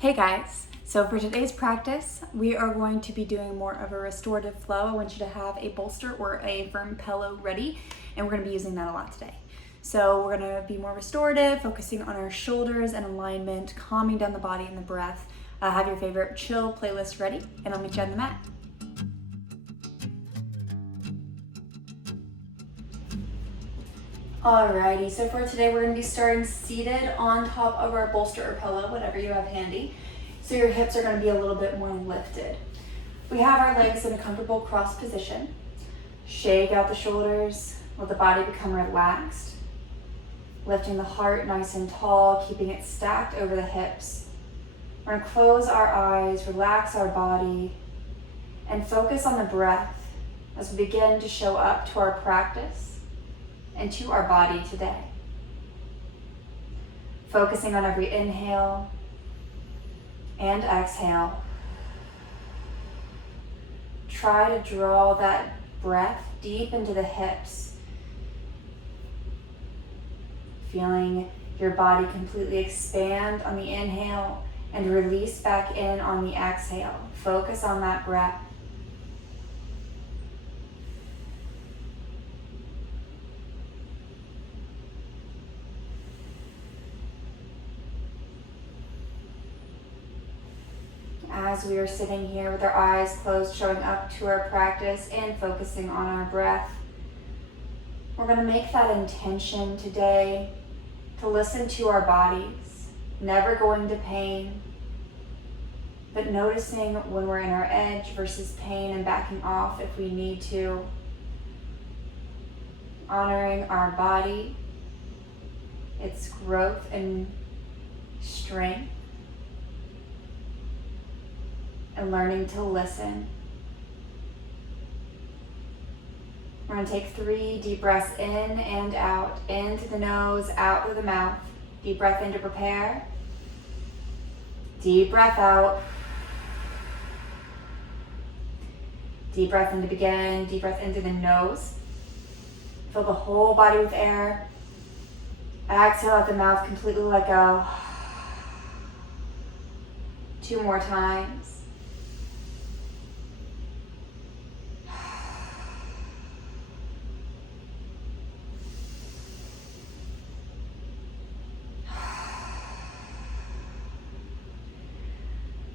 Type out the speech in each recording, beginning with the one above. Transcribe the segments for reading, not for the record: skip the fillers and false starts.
Hey guys, so for today's practice, we are going to be doing more of a restorative flow. I want you to have a bolster or a firm pillow ready, and we're going to be using that a lot today. So we're going to be more restorative, focusing on our shoulders and alignment, calming down the body and the breath. Have your favorite chill playlist ready, and I'll meet you on the mat. Alrighty, so for today we're going to be starting seated on top of our bolster or pillow, whatever you have handy. So your hips are going to be a little bit more lifted. We have our legs in a comfortable cross position. Shake out the shoulders, let the body become relaxed. Lifting the heart nice and tall, keeping it stacked over the hips. We're going to close our eyes, relax our body, and focus on the breath as we begin to show up to our practice and to our body today. Focusing on every inhale and exhale. Try to draw that breath deep into the hips. Feeling your body completely expand on the inhale and release back in on the exhale. Focus on that breath. As we are sitting here with our eyes closed, showing up to our practice and focusing on our breath, we're going to make that intention today to listen to our bodies, never going to pain, but noticing when we're in our edge versus pain and backing off if we need to. Honoring our body, its growth and strength, and learning to listen. We're going to take 3 deep breaths in and out, into the nose, out through the mouth. Deep breath in to prepare. Deep breath out. Deep breath in to begin. Deep breath into the nose. Fill the whole body with air. Exhale out the mouth, completely let go. 2 more times.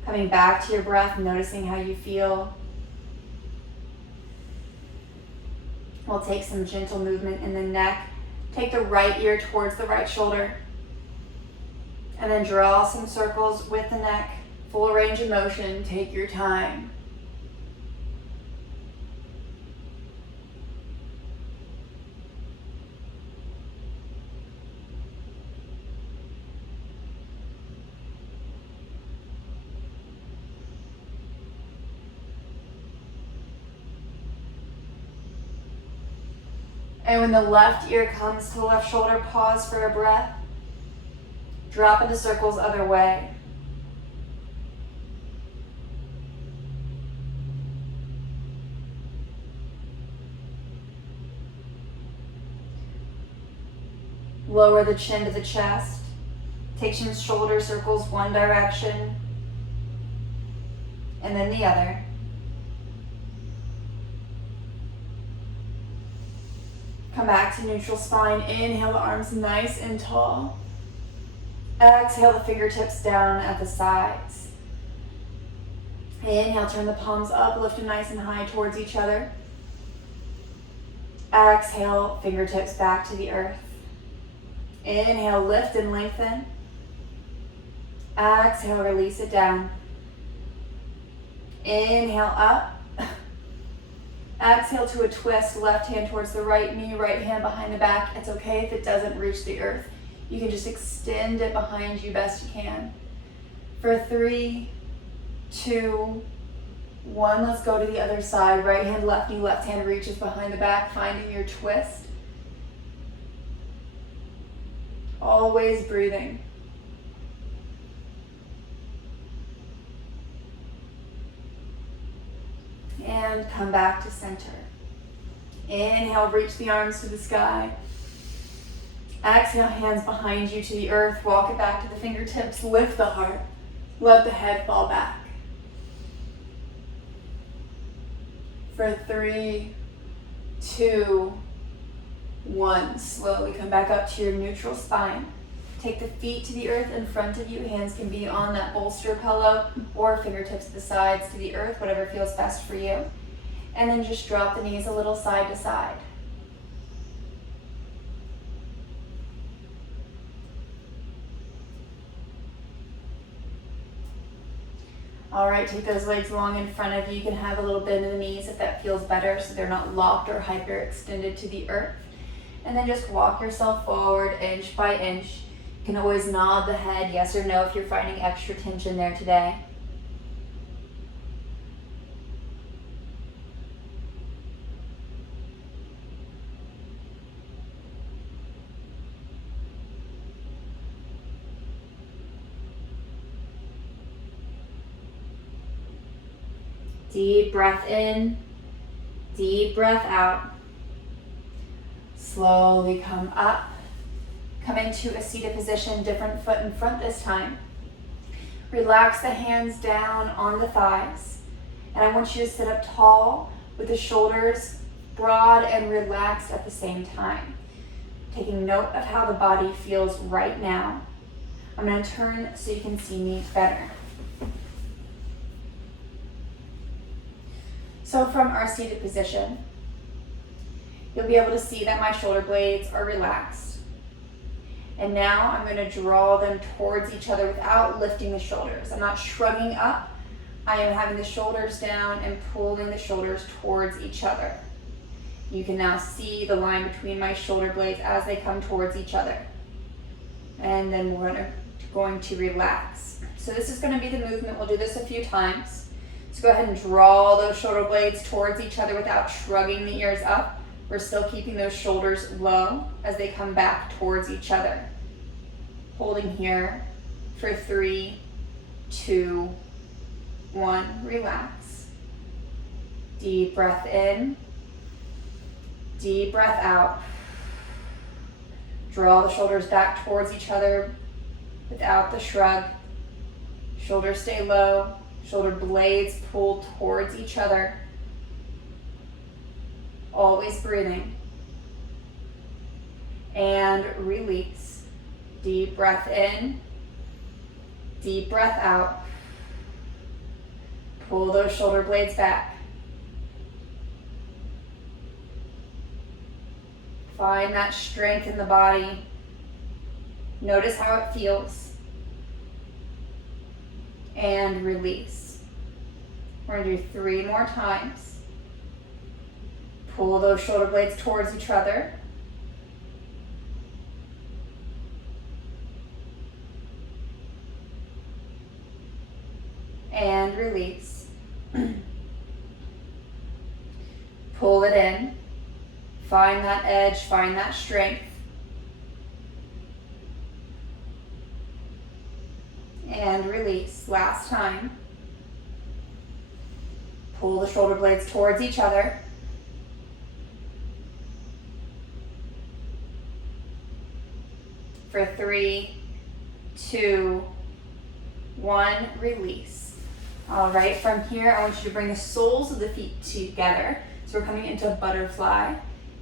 Coming back to your breath, noticing how you feel. We'll take some gentle movement in the neck. Take the right ear towards the right shoulder. And then draw some circles with the neck. Full range of motion, take your time. And when the left ear comes to the left shoulder, pause for a breath. Drop into circles other way. Lower the chin to the chest. Take some shoulder circles one direction and then the other. Come back to neutral spine. Inhale the arms nice and tall. Exhale the fingertips down at the sides. Inhale, turn the palms up, lift them nice and high towards each other. Exhale, fingertips back to the earth. Inhale, lift and lengthen. Exhale, release it down. Inhale, up. Exhale to a twist, left hand towards the right knee, right hand behind the back. It's okay if it doesn't reach the earth. You can just extend it behind you best you can. For 3, 2, 1, let's go to the other side. Right hand, left knee, left hand reaches behind the back, finding your twist. Always breathing. And come back to center. Inhale, reach the arms to the sky. Exhale, hands behind you to the earth. Walk it back to the fingertips. Lift the heart. Let the head fall back. For 3, 2, 1. Slowly come back up to your neutral spine. Take the feet to the earth in front of you. Hands can be on that bolster pillow or fingertips to the sides to the earth, whatever feels best for you. And then just drop the knees a little side to side. All right, take those legs long in front of you. You can have a little bend in the knees if that feels better so they're not locked or hyperextended to the earth. And then just walk yourself forward inch by inch. You can always nod the head yes or no if you're finding extra tension there today. Deep breath in, deep breath out. Slowly come up. Come into a seated position, different foot in front this time. Relax the hands down on the thighs. And I want you to sit up tall with the shoulders broad and relaxed at the same time. Taking note of how the body feels right now. I'm going to turn so you can see me better. So from our seated position, you'll be able to see that my shoulder blades are relaxed. And now I'm going to draw them towards each other without lifting the shoulders. I'm not shrugging up. I am having the shoulders down and pulling the shoulders towards each other. You can now see the line between my shoulder blades as they come towards each other. And then we're going to relax. So this is going to be the movement. We'll do this a few times. So go ahead and draw those shoulder blades towards each other without shrugging the ears up. We're still keeping those shoulders low as they come back towards each other. Holding here for 3, 2, 1. Relax. Deep breath in. Deep breath out. Draw the shoulders back towards each other without the shrug. Shoulders stay low. Shoulder blades pull towards each other. Always breathing. And release. Deep breath in. Deep breath out. Pull those shoulder blades back. Find that strength in the body. Notice how it feels. And release. We're going to do 3 more times. Pull those shoulder blades towards each other. And release. Pull it in. Find that edge, find that strength. And release. Last time. Pull the shoulder blades towards each other. For 3, 2, 1, release. All right, from here, I want you to bring the soles of the feet together. So we're coming into a butterfly.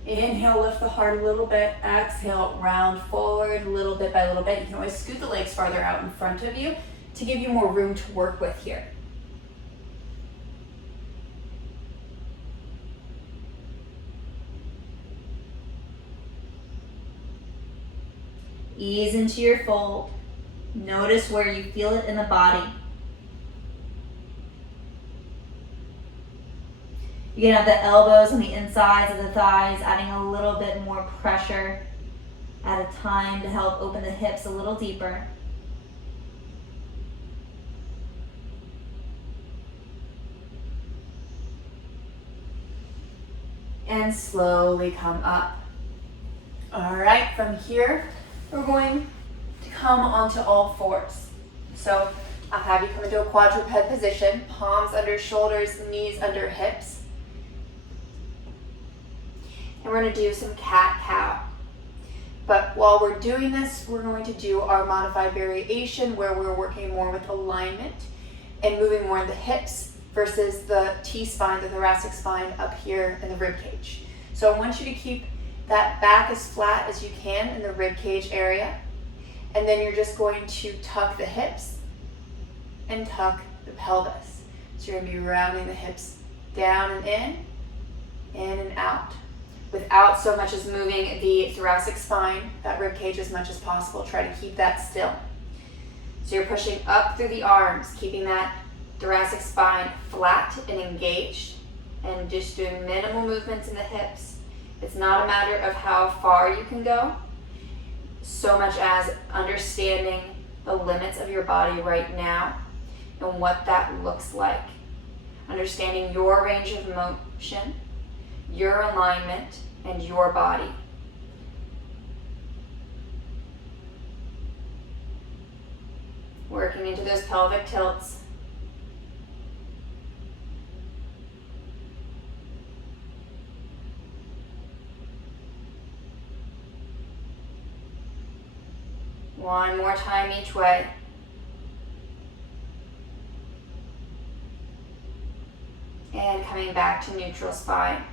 Inhale, lift the heart a little bit. Exhale, round forward little bit by little bit. You can always scoot the legs farther out in front of you to give you more room to work with here. Ease into your fold. Notice where you feel it in the body. You can have the elbows on the insides of the thighs, adding a little bit more pressure at a time to help open the hips a little deeper. And slowly come up. All right, from here, we're going to come onto all fours. So I'll have you come into a quadruped position, palms under shoulders, knees under hips. And we're going to do some cat-cow. But while we're doing this, we're going to do our modified variation where we're working more with alignment and moving more in the hips versus the T-spine, the thoracic spine up here in the rib cage. So I want you to keep that back as flat as you can in the rib cage area. And then you're just going to tuck the hips and tuck the pelvis. So you're going to be rounding the hips down and in and out, without so much as moving the thoracic spine, that rib cage, as much as possible. Try to keep that still. So you're pushing up through the arms, keeping that thoracic spine flat and engaged, and just doing minimal movements in the hips. It's not a matter of how far you can go, so much as understanding the limits of your body right now and what that looks like. Understanding your range of motion, your alignment, and your body. Working into those pelvic tilts. One more time each way. And coming back to neutral spine.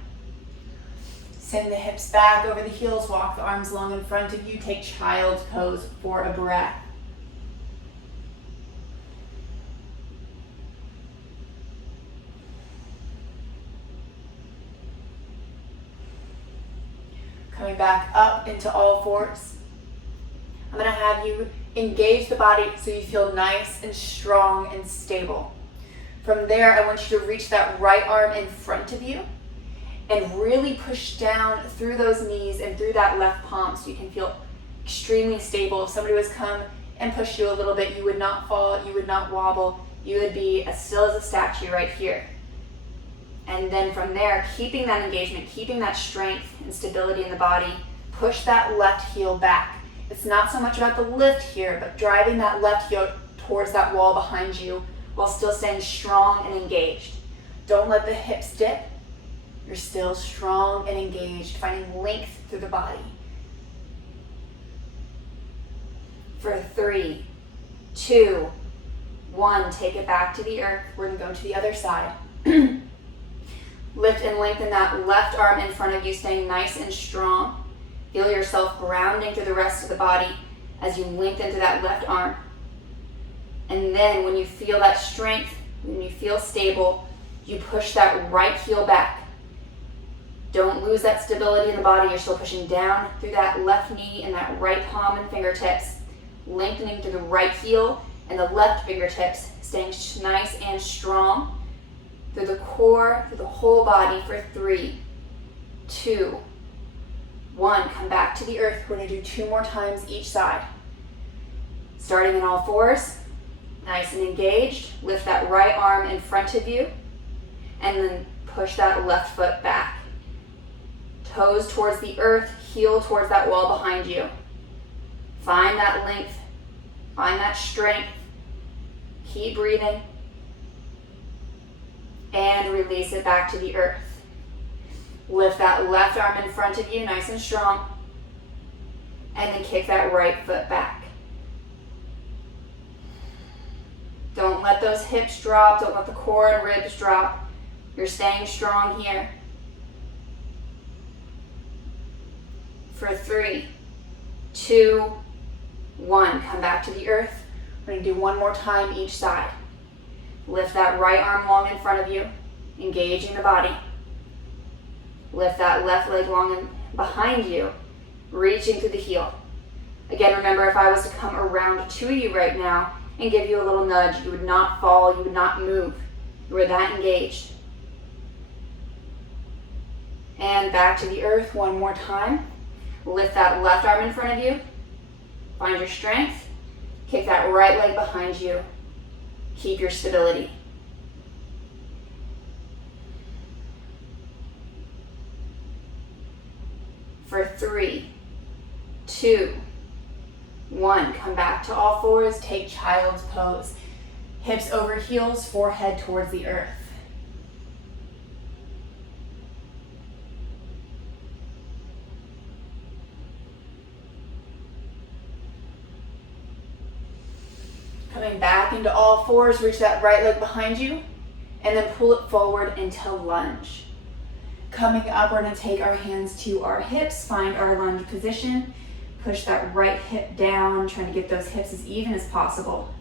Send the hips back over the heels, walk the arms long in front of you, take child's pose for a breath. Coming back up into all fours. I'm going to have you engage the body so you feel nice and strong and stable. From there, I want you to reach that right arm in front of you and really push down through those knees and through that left palm so you can feel extremely stable. If somebody was come and push you a little bit, you would not fall, you would not wobble, you would be as still as a statue right here. And then from there, keeping that engagement, keeping that strength and stability in the body, push that left heel back. It's not so much about the lift here, but driving that left heel towards that wall behind you while still staying strong and engaged. Don't let the hips dip. You're still strong and engaged, finding length through the body. For 3, 2, 1, take it back to the earth. We're going to go to the other side. Lift and lengthen that left arm in front of you, staying nice and strong. Feel yourself grounding through the rest of the body as you lengthen to that left arm. And then when you feel that strength, when you feel stable, you push that right heel back. Don't lose that stability in the body. You're still pushing down through that left knee and that right palm and fingertips, lengthening through the right heel and the left fingertips, staying nice and strong through the core, through the whole body for 3, 2, 1. Come back to the earth. We're going to do 2 more times each side. Starting in all fours, nice and engaged. Lift that right arm in front of you and then push that left foot back. Toes towards the earth, heel towards that wall behind you. Find that length, find that strength. Keep breathing. And release it back to the earth. Lift that left arm in front of you, nice and strong. And then kick that right foot back. Don't let those hips drop. Don't let the core and ribs drop. You're staying strong here. For 3, 2, 1. Come back to the earth. We're going to do 1 more time each side. Lift that right arm long in front of you, engaging the body. Lift that left leg long and behind you, reaching through the heel. Again, remember, if I was to come around to you right now and give you a little nudge, you would not fall, you would not move. You were that engaged. And back to the earth 1 more time. Lift that left arm in front of you. Find your strength. Kick that right leg behind you. Keep your stability. For 3, 2, 1. Come back to all fours. Take child's pose. Hips over heels, forehead towards the earth. into all fours, reach that right leg behind you, and then pull it forward into lunge. Coming up, we're gonna take our hands to our hips, find our lunge position, push that right hip down, trying to get those hips as even as possible.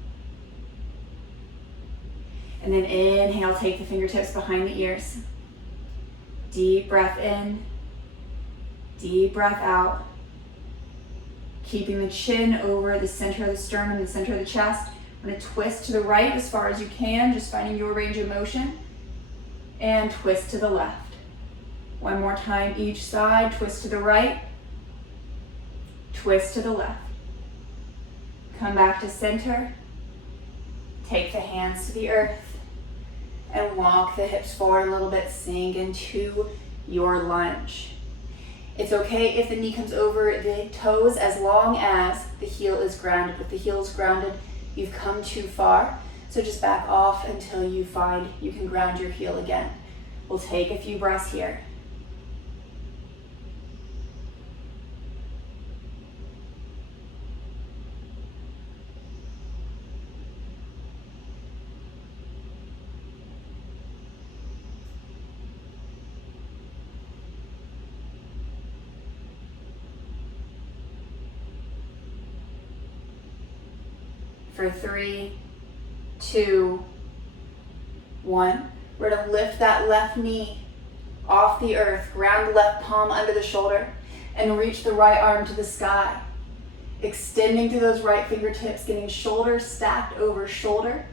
And then inhale, take the fingertips behind the ears. Deep breath in, deep breath out. Keeping the chin over the center of the sternum, the center of the chest. I'm gonna twist to the right as far as you can, just finding your range of motion. And twist to the left. One more time each side, twist to the right, twist to the left. Come back to center. Take the hands to the earth and walk the hips forward a little bit, sink into your lunge. It's okay if the knee comes over the toes as long as the heel is grounded. If the heel is grounded, you've come too far. So just back off until you find you can ground your heel again. We'll take a few breaths here. For 3, 2, 1. We're gonna lift that left knee off the earth, ground the left palm under the shoulder, and reach the right arm to the sky. Extending through those right fingertips, getting shoulder stacked over shoulder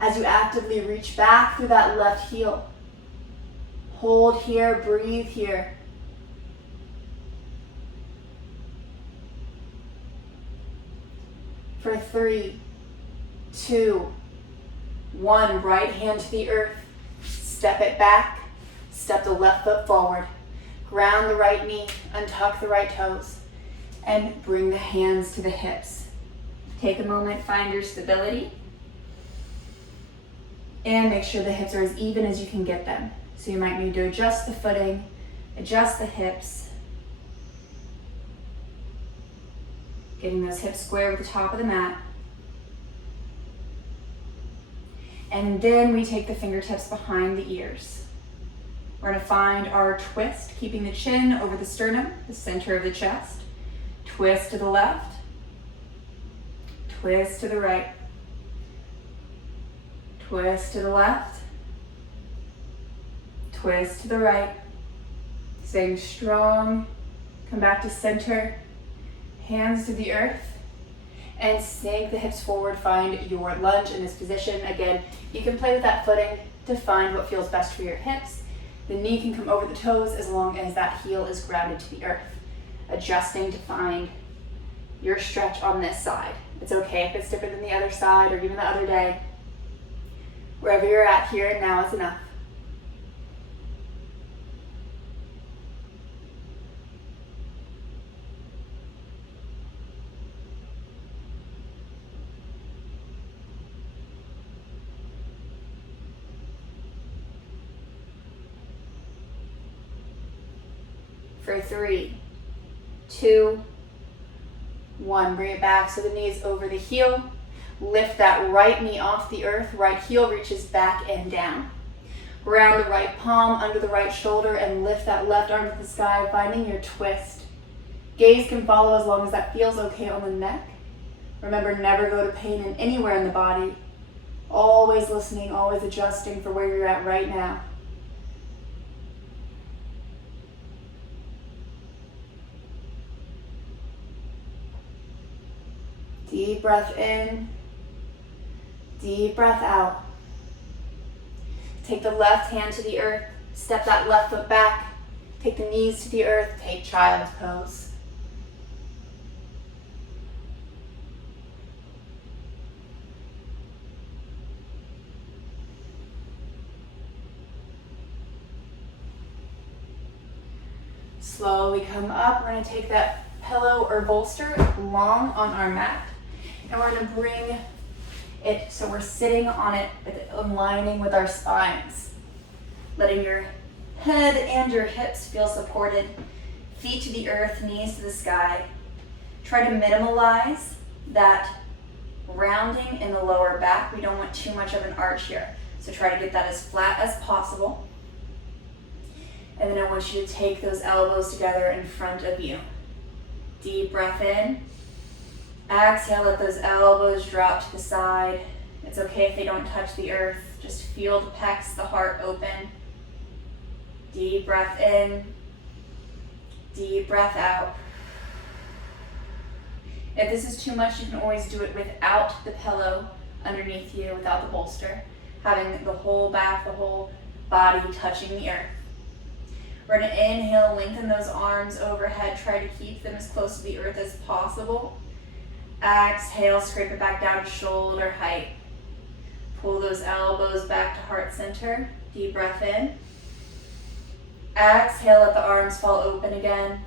as you actively reach back through that left heel. Hold here, breathe here. For 3, 2, 1, right hand to the earth, step it back, step the left foot forward, ground the right knee, untuck the right toes, and bring the hands to the hips. Take a moment, find your stability, and make sure the hips are as even as you can get them. So you might need to adjust the footing, adjust the hips, getting those hips square with the top of the mat. And then we take the fingertips behind the ears. We're gonna find our twist, keeping the chin over the sternum, the center of the chest. Twist to the left, twist to the right, twist to the left, twist to the right. Staying strong, come back to center, hands to the earth, and sink the hips forward, find your lunge in this position. Again, you can play with that footing to find what feels best for your hips. The knee can come over the toes as long as that heel is grounded to the earth. Adjusting to find your stretch on this side. It's okay if it's different than the other side or even the other day. Wherever you're at, here and now is enough. For 3, 2, 1. Bring it back so the knee is over the heel. Lift that right knee off the earth. Right heel reaches back and down. Ground the right palm under the right shoulder and lift that left arm to the sky, finding your twist. Gaze can follow as long as that feels okay on the neck. Remember, never go to pain in anywhere in the body. Always listening, always adjusting for where you're at right now. Deep breath in, deep breath out. Take the left hand to the earth, step that left foot back, take the knees to the earth, take child's pose. Slowly come up. We're going to take that pillow or bolster long on our mat, and we're going to bring it so we're sitting on it, aligning with our spines, letting your head and your hips feel supported, feet to the earth, knees to the sky. Try to minimalize that Rounding in the lower back. We don't want too much of an arch here. So try to get that as flat as possible. And then I want you to take those elbows together in front of you. Deep breath in. Exhale, let those elbows drop to the side. It's okay if they don't touch the earth. Just feel the pecs, the heart open. Deep breath in. Deep breath out. If this is too much, you can always do it without the pillow underneath you, without the bolster. Having the whole back, the whole body touching the earth. We're going to inhale, lengthen those arms overhead. Try to keep them as close to the earth as possible. Exhale, scrape it back down to shoulder height. Pull those elbows back to heart center. Deep breath in. Exhale, let the arms fall open again.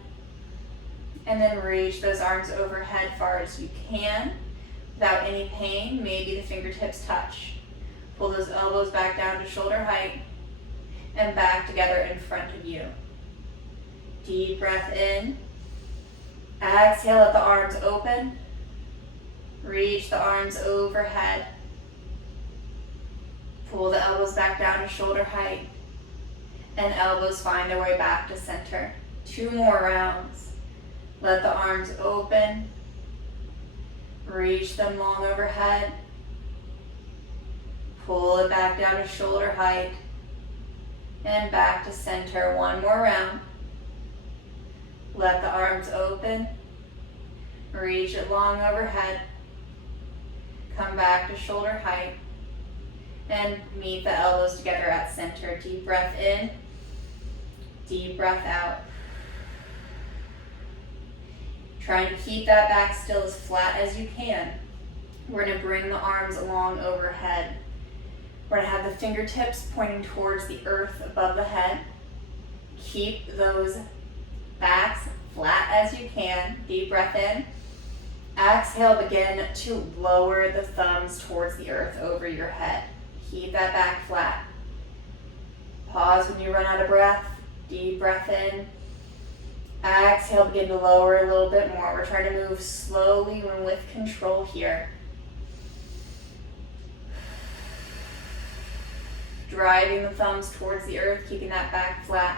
And then reach those arms overhead far as you can. Without any pain, maybe the fingertips touch. Pull those elbows back down to shoulder height. And back together in front of you. Deep breath in. Exhale, let the arms open. Reach the arms overhead. Pull the elbows back down to shoulder height. And elbows find their way back to center. 2 more rounds. Let the arms open. Reach them long overhead. Pull it back down to shoulder height. And back to center. 1 more round. Let the arms open. Reach it long overhead. Come back to shoulder height. And meet the elbows together at center. Deep breath in. Deep breath out. Trying to keep that back still as flat as you can. We're going to bring the arms along overhead. We're going to have the fingertips pointing towards the earth above the head. Keep those backs flat as you can. Deep breath in. Exhale, begin to lower the thumbs towards the earth over your head. Keep that back flat. Pause when you run out of breath. Deep breath in. Exhale, begin to lower a little bit more. We're trying to move slowly and with control here. Driving the thumbs towards the earth, keeping that back flat.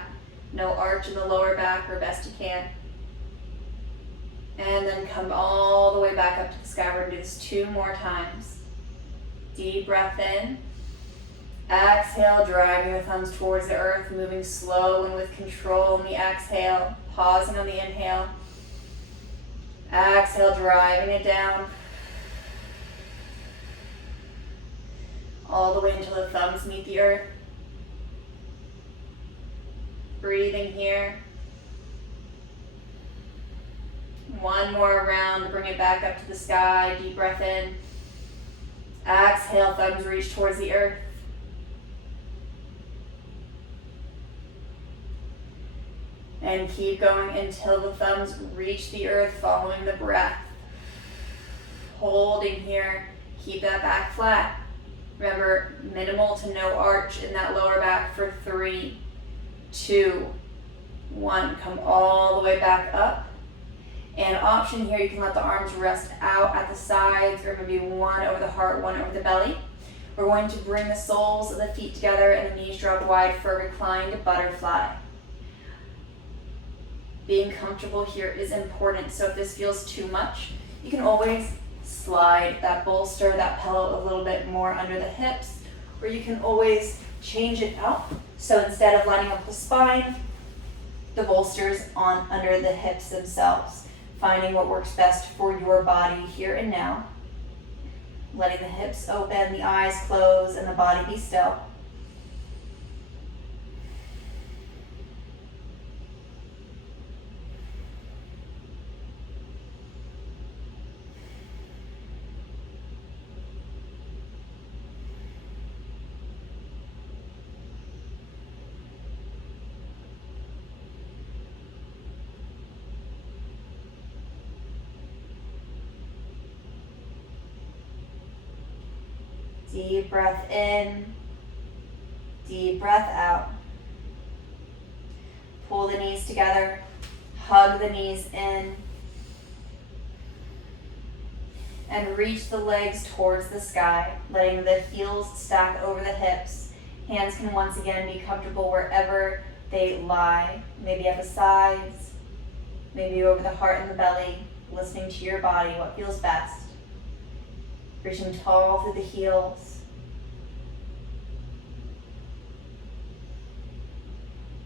No arch in the lower back, or best you can. And then come all the way back up to the sky. We're going to do this 2 more times. Deep breath in. Exhale, driving the thumbs towards the earth, moving slow and with control on the exhale. Pausing on the inhale. Exhale, driving it down. All the way until the thumbs meet the earth. Breathing here. 1 more round, bring it back up to the sky. Deep breath in. Exhale, thumbs reach towards the earth. And keep going until the thumbs reach the earth, following the breath. Holding here, keep that back flat. Remember, minimal to no arch in that lower back for 3, 2, 1. Come all the way back up. And option here, you can let the arms rest out at the sides, or maybe 1 over the heart, 1 over the belly. We're going to bring the soles of the feet together and the knees drop wide for a reclined butterfly. Being comfortable here is important, so if this feels too much, you can always slide that bolster, that pillow a little bit more under the hips, or you can always change it up. So instead of lining up the spine, the bolster's on under the hips themselves, finding what works best for your body here and now. Letting the hips open, the eyes close, and the body be still. Deep breath in, deep breath out. Pull the knees together, hug the knees in. And reach the legs towards the sky, letting the heels stack over the hips. Hands can once again be comfortable wherever they lie, maybe at the sides, maybe over the heart and the belly, listening to your body, what feels best. Reaching tall through the heels.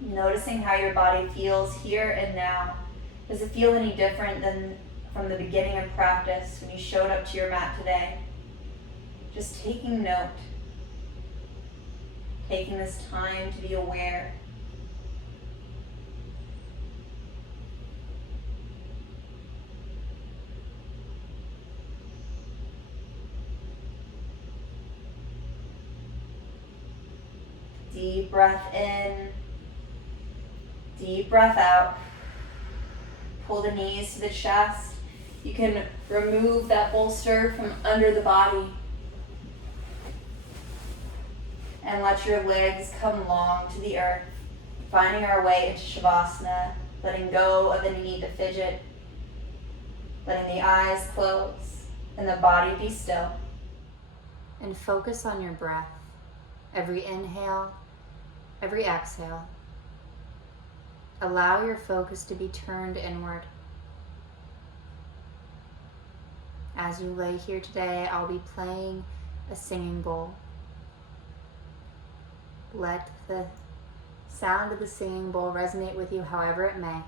Noticing how your body feels here and now. Does it feel any different than from the beginning of practice when you showed up to your mat today? Just taking note. Taking this time to be aware. Deep breath in, deep breath out. Pull the knees to the chest. You can remove that bolster from under the body and let your legs come long to the earth, finding our way into Shavasana, letting go of any need to fidget, letting the eyes close and the body be still. And focus on your breath. Every inhale, every exhale. Allow your focus to be turned inward. As you lay here today, I'll be playing a singing bowl. Let the sound of the singing bowl resonate with you however it may.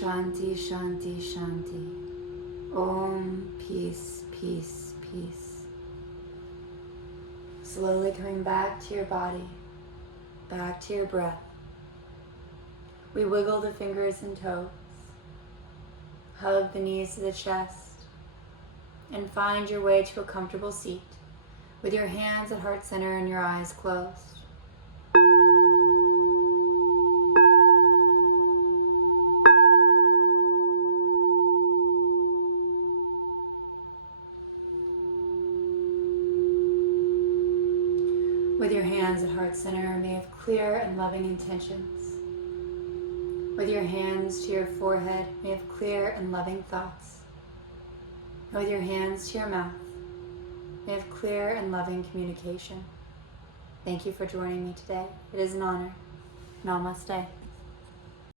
Shanti, Shanti, Shanti. Om, peace, peace, peace. Slowly coming back to your body, back to your breath. We wiggle the fingers and toes, hug the knees to the chest, and find your way to a comfortable seat with your hands at heart center and your eyes closed. With your hands at heart center, may have clear and loving intentions. With your hands to your forehead, may have clear and loving thoughts. And with your hands to your mouth, may have clear and loving communication. Thank you for joining me today. It is an honor. Namaste.